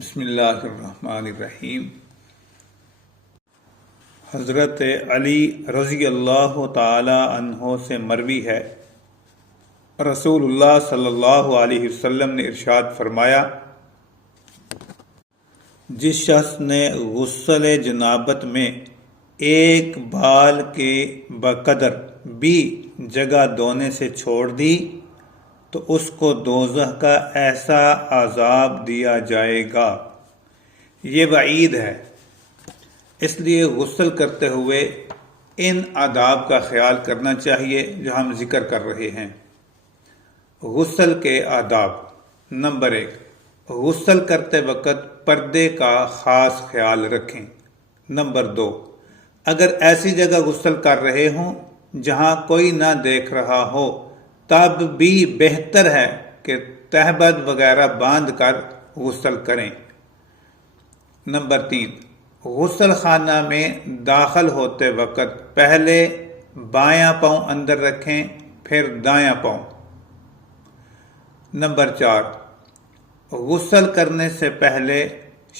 بسم اللہ الرحمن الرحیم۔ حضرت علی رضی اللہ تعالی عنہ سے مروی ہے، رسول اللہ صلی اللہ علیہ وسلم نے ارشاد فرمایا، جس شخص نے غسل جنابت میں ایک بال کے بقدر بھی جگہ دھونے سے چھوڑ دی تو اس کو دوزخ کا ایسا عذاب دیا جائے گا۔ یہ وعید ہے، اس لیے غسل کرتے ہوئے ان آداب کا خیال کرنا چاہیے جو ہم ذکر کر رہے ہیں۔ غسل کے آداب: نمبر 1، غسل کرتے وقت پردے کا خاص خیال رکھیں۔ نمبر 2، اگر ایسی جگہ غسل کر رہے ہوں جہاں کوئی نہ دیکھ رہا ہو تب بھی بہتر ہے کہ تہبند وغیرہ باندھ کر غسل کریں۔ نمبر 3، غسل خانہ میں داخل ہوتے وقت پہلے بایاں پاؤں اندر رکھیں، پھر دایاں پاؤں۔ نمبر 4، غسل کرنے سے پہلے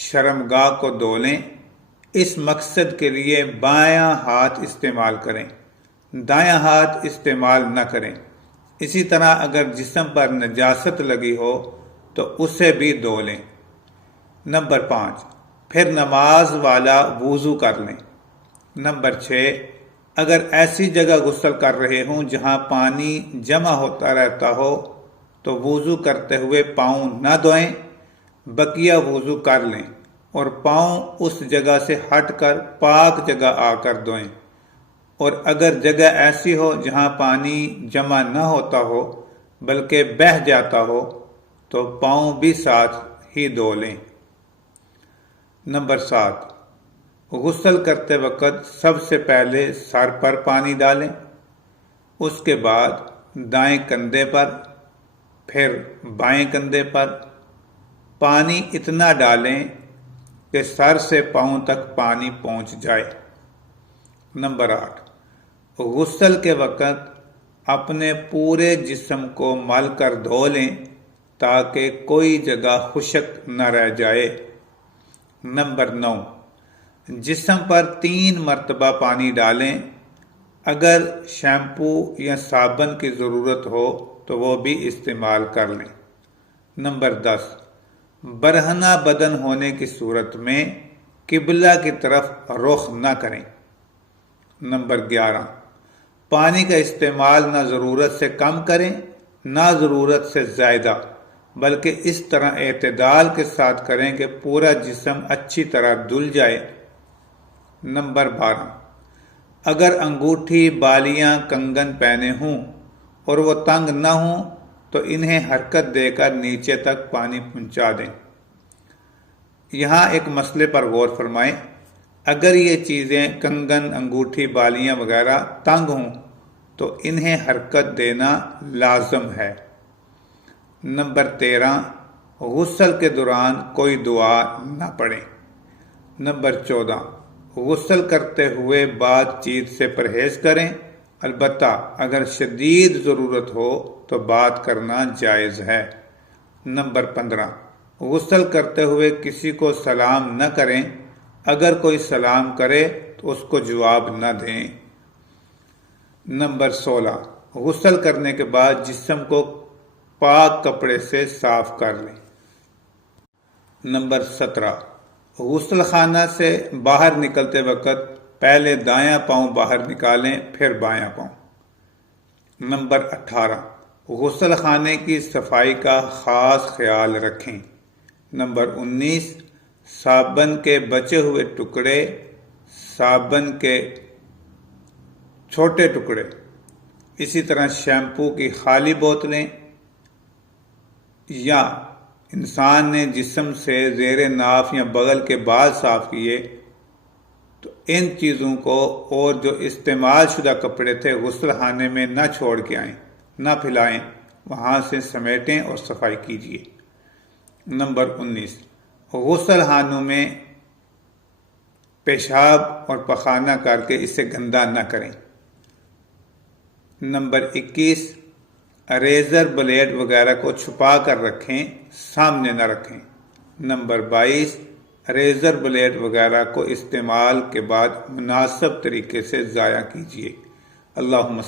شرمگاہ کو دھو لیں، اس مقصد کے لیے بایاں ہاتھ استعمال کریں، دایاں ہاتھ استعمال نہ کریں۔ اسی طرح اگر جسم پر نجاست لگی ہو تو اسے بھی دھو لیں۔ نمبر 5، پھر نماز والا وضو کر لیں۔ نمبر 6، اگر ایسی جگہ غسل کر رہے ہوں جہاں پانی جمع ہوتا رہتا ہو تو وضو کرتے ہوئے پاؤں نہ دھوئیں، بقیہ وضو کر لیں اور پاؤں اس جگہ سے ہٹ کر پاک جگہ آ کر دھوئیں، اور اگر جگہ ایسی ہو جہاں پانی جمع نہ ہوتا ہو بلکہ بہہ جاتا ہو تو پاؤں بھی ساتھ ہی دھو لیں۔ نمبر 7، غسل کرتے وقت سب سے پہلے سر پر پانی ڈالیں، اس کے بعد دائیں کندھے پر، پھر بائیں کندھے پر۔ پانی اتنا ڈالیں کہ سر سے پاؤں تک پانی پہنچ جائے۔ نمبر 8، غسل کے وقت اپنے پورے جسم کو مل کر دھو لیں تاکہ کوئی جگہ خشک نہ رہ جائے۔ نمبر 9، جسم پر 3 مرتبہ پانی ڈالیں، اگر شیمپو یا صابن کی ضرورت ہو تو وہ بھی استعمال کر لیں۔ نمبر 10، برہنہ بدن ہونے کی صورت میں قبلہ کی طرف رخ نہ کریں۔ نمبر 11، پانی کا استعمال نہ ضرورت سے کم کریں نہ ضرورت سے زیادہ، بلکہ اس طرح اعتدال کے ساتھ کریں کہ پورا جسم اچھی طرح دھل جائے۔ نمبر 12، اگر انگوٹھی، بالیاں، کنگن پہنے ہوں اور وہ تنگ نہ ہوں تو انہیں حرکت دے کر نیچے تک پانی پہنچا دیں۔ یہاں ایک مسئلے پر غور فرمائیں، اگر یہ چیزیں کنگن، انگوٹھی، بالیاں وغیرہ تنگ ہوں تو انہیں حرکت دینا لازم ہے۔ نمبر 13، غسل کے دوران کوئی دعا نہ پڑھیں۔ نمبر 14، غسل کرتے ہوئے بات چیت سے پرہیز کریں، البتہ اگر شدید ضرورت ہو تو بات کرنا جائز ہے۔ نمبر 15، غسل کرتے ہوئے کسی کو سلام نہ کریں، اگر کوئی سلام کرے تو اس کو جواب نہ دیں۔ نمبر 16، غسل کرنے کے بعد جسم کو پاک کپڑے سے صاف کر لیں۔ نمبر 17، غسل خانہ سے باہر نکلتے وقت پہلے دایاں پاؤں باہر نکالیں، پھر بایاں پاؤں۔ نمبر 18، غسل خانے کی صفائی کا خاص خیال رکھیں۔ نمبر 19، صابن کے بچے ہوئے ٹکڑے، صابن کے چھوٹے ٹکڑے، اسی طرح شیمپو کی خالی بوتلیں، یا انسان نے جسم سے زیر ناف یا بغل کے بال صاف کیے تو ان چیزوں کو اور جو استعمال شدہ کپڑے تھے غسل خانے میں نہ چھوڑ کے آئیں، نہ پھیلائیں، وہاں سے سمیٹیں اور صفائی کیجیے۔ نمبر 19، غسل خانوں میں پیشاب اور پخانہ کر کے اسے گندا نہ کریں۔ نمبر 21، ریزر، بلیڈ وغیرہ کو چھپا کر رکھیں، سامنے نہ رکھیں۔ نمبر 22، ریزر بلیڈ وغیرہ کو استعمال کے بعد مناسب طریقے سے ضائع کیجیے۔ اللہم